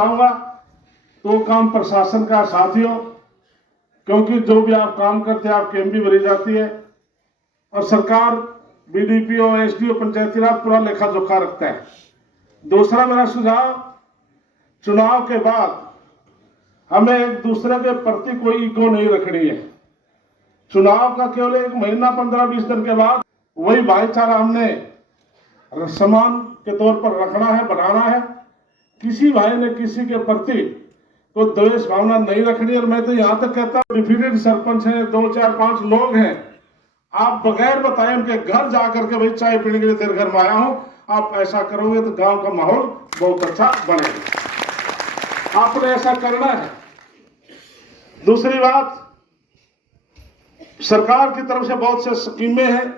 बढ़ाऊंगा तो काम प्रशासन का साथियों, क्योंकि जो भी आप काम करते हैं आपकी एमपी भरी जाती है और सरकार बीडीपीओ, एसडीओ, पंचायती राज पूरा लेखा जोखा रखता है। दूसरा मेरा सुझाव, चुनाव के बाद हमें एक दूसरे के प्रति कोई ईगो नहीं रखनी है। चुनाव का केवल 1 महीना 15-20 दिन के बाद वही भाईचारा हमने समान के तौर पर रखना है, बनाना है। किसी भाई ने किसी के प्रति कोई द्वेष भावना नहीं रखनी। और मैं तो यहां तक कहता हूं, डिफीटेड सरपंच हैं, 2, 4, 5 लोग हैं, आप बगैर बताए उनके घर जाकर के भाई चाय पीने के लिए तेरे घर में आया हूं, आप ऐसा करोगे तो गांव का माहौल बहुत अच्छा बनेगा। आपने ऐसा करना है। दूसरी बात, सरकार की तरफ से बहुत से स्कीमें हैं।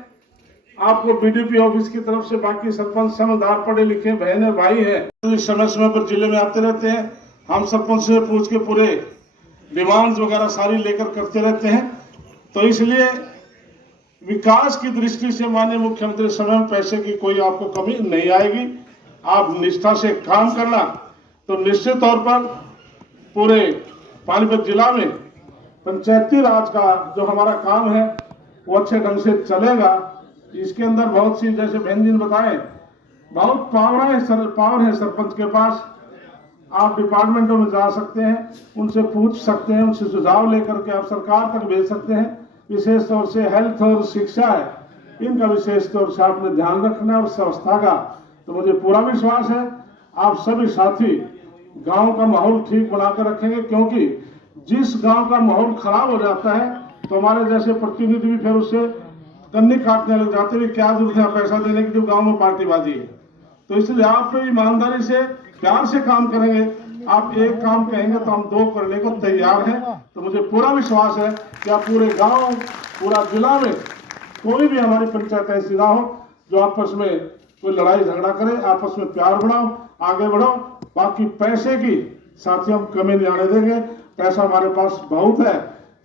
आपको बीडीपी ऑफिस की तरफ से बाकी सरपंच समझदार पढ़े लिखे बहनें भाई हैं, समय समय पर जिले में आते रहते हैं। हम सरपंच से पूछ के पूरे डिमांड्स वगैरह सारी लेकर करते रहते हैं। तो इसलिए विकास की दृष्टि से माननीय मुख्यमंत्री समय में पैसे की कोई आपको कमी नहीं आएगी। आप निष्ठा से काम करना तो निश्चित तौर पर पूरे पानीपत जिला में पंचायती राज का जो हमारा काम है वो अच्छे ढंग से चलेगा। इसके अंदर बहुत सी, जैसे बहन जी ने बताए, बहुत पावर है सरपंच के पास। आप डिपार्टमेंटों में जा सकते हैं, उनसे पूछ सकते हैं, उनसे सुझाव लेकर के आप सरकार तक भेज सकते हैं। विशेष तौर से हेल्थ और शिक्षा है, इनका विशेष तौर से आपने ध्यान रखना है और व्यवस्था का। तो मुझे पूरा विश्वास है आप सभी साथी गांव का माहौल ठीक बनाकर रखेंगे, क्योंकि जिस गांव का माहौल खराब हो जाता है तो हमारे जैसे प्रतिनिधि भी फिर उससे कन्नी काटने लग जाते हैं। क्या जरूरत है पैसा देने की जब गांव में पार्टीबाजी है। तो इसलिए आप ईमानदारी से प्यार से काम करेंगे। आप एक काम कहेंगे तो हम 2 करने को तैयार हैं। तो मुझे पूरा विश्वास है कि आप पूरे गांव, पूरा जिला में कोई भी हमारी पंचायत ऐसी ना हो जो आपस में कोई लड़ाई झगड़ा करे। आपस में प्यार बढ़ाओ, आगे बढ़ो। बाकी पैसे की साथियों हम कमी नहीं आने देंगे। पैसा हमारे पास बहुत है।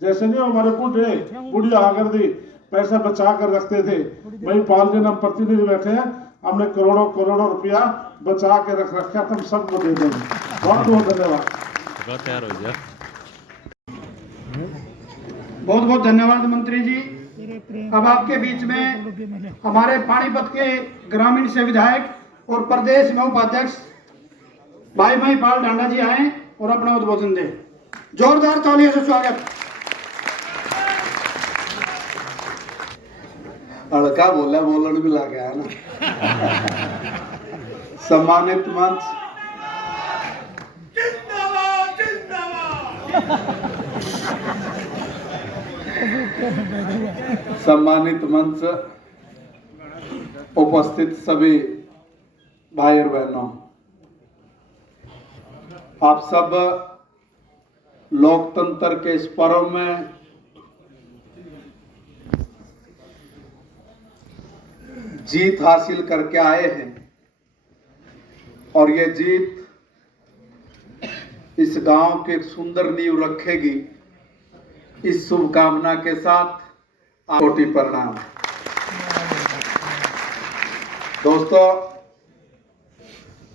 जैसे नहीं हमारे बुढ़िया आकर दी पैसा बचा कर रखते थे, वही 5 दिन हम प्रतिनिधि बैठे हैं, हमने करोड़ों करोड़ों रुपया बचा के रख रखा, तुम सबको दे देंगे। बहुत बहुत धन्यवाद। बहुत बहुत धन्यवाद मंत्री जी। अब आपके बीच में हमारे पानीपत के ग्रामीण से विधायक और प्रदेश में उपाध्यक्ष भाई पाल डांडा जी आए और अपना उद्बोधन दे। जोरदार तालियों से स्वागत। अड़का बोलन भी लग गया ना। सम्मानित मंच, सम्मानित मंच, उपस्थित सभी भाई और बहनों, आप सब लोकतंत्र के इस पर्व में जीत हासिल करके आए हैं और ये जीत इस गांव के एक सुंदर नींव रखेगी। इस शुभकामना के साथ कोटि प्रणाम। दोस्तों,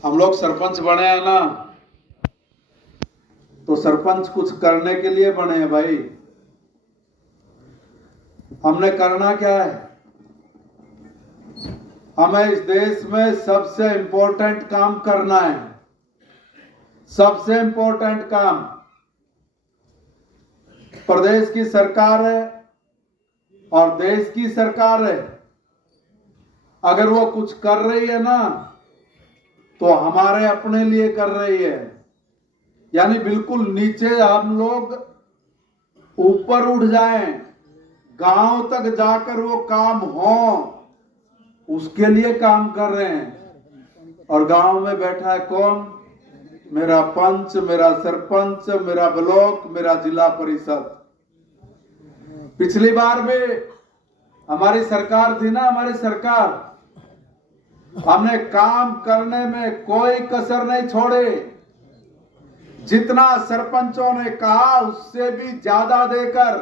हम लोग सरपंच बने हैं ना, तो सरपंच कुछ करने के लिए बने हैं भाई। हमने करना क्या है? हमें इस देश में सबसे इंपॉर्टेंट काम करना है। सबसे इंपॉर्टेंट काम प्रदेश की सरकार है और देश की सरकार है। अगर वो कुछ कर रही है ना, तो हमारे अपने लिए कर रही है। यानी बिल्कुल नीचे हम लोग ऊपर उठ जाएं, गांव तक जाकर वो काम हो, उसके लिए काम कर रहे हैं। और गांव में बैठा है कौन? मेरा पंच, मेरा सरपंच, मेरा ब्लॉक, मेरा जिला परिषद। पिछली बार भी हमारी सरकार थी ना, हमारी सरकार, हमने काम करने में कोई कसर नहीं छोड़ी। जितना सरपंचों ने कहा उससे भी ज्यादा देकर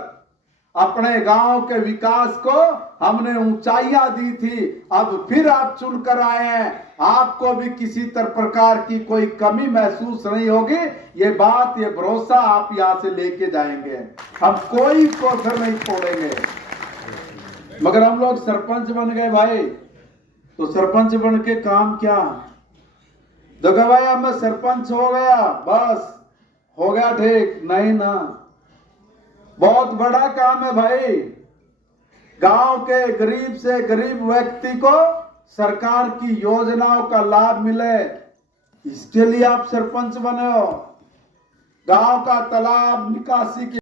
अपने गांव के विकास को हमने ऊंचाइयां दी थी। अब फिर आप चुनकर आए हैं, आपको भी किसी प्रकार की कोई कमी महसूस नहीं होगी। ये बात, ये भरोसा आप यहां से लेके जाएंगे। हम कोई कोसर नहीं छोड़ेंगे। मगर हम लोग सरपंच बन गए भाई, तो सरपंच बन के काम क्या? देखो भाई, अब मैं सरपंच हो गया, बस हो गया ठीक? नहीं ना, बहुत बड़ा काम है भाई। गांव के गरीब से गरीब व्यक्ति को सरकार की योजनाओं का लाभ मिले, इसके लिए आप सरपंच बने हो। गांव का तालाब निकासी की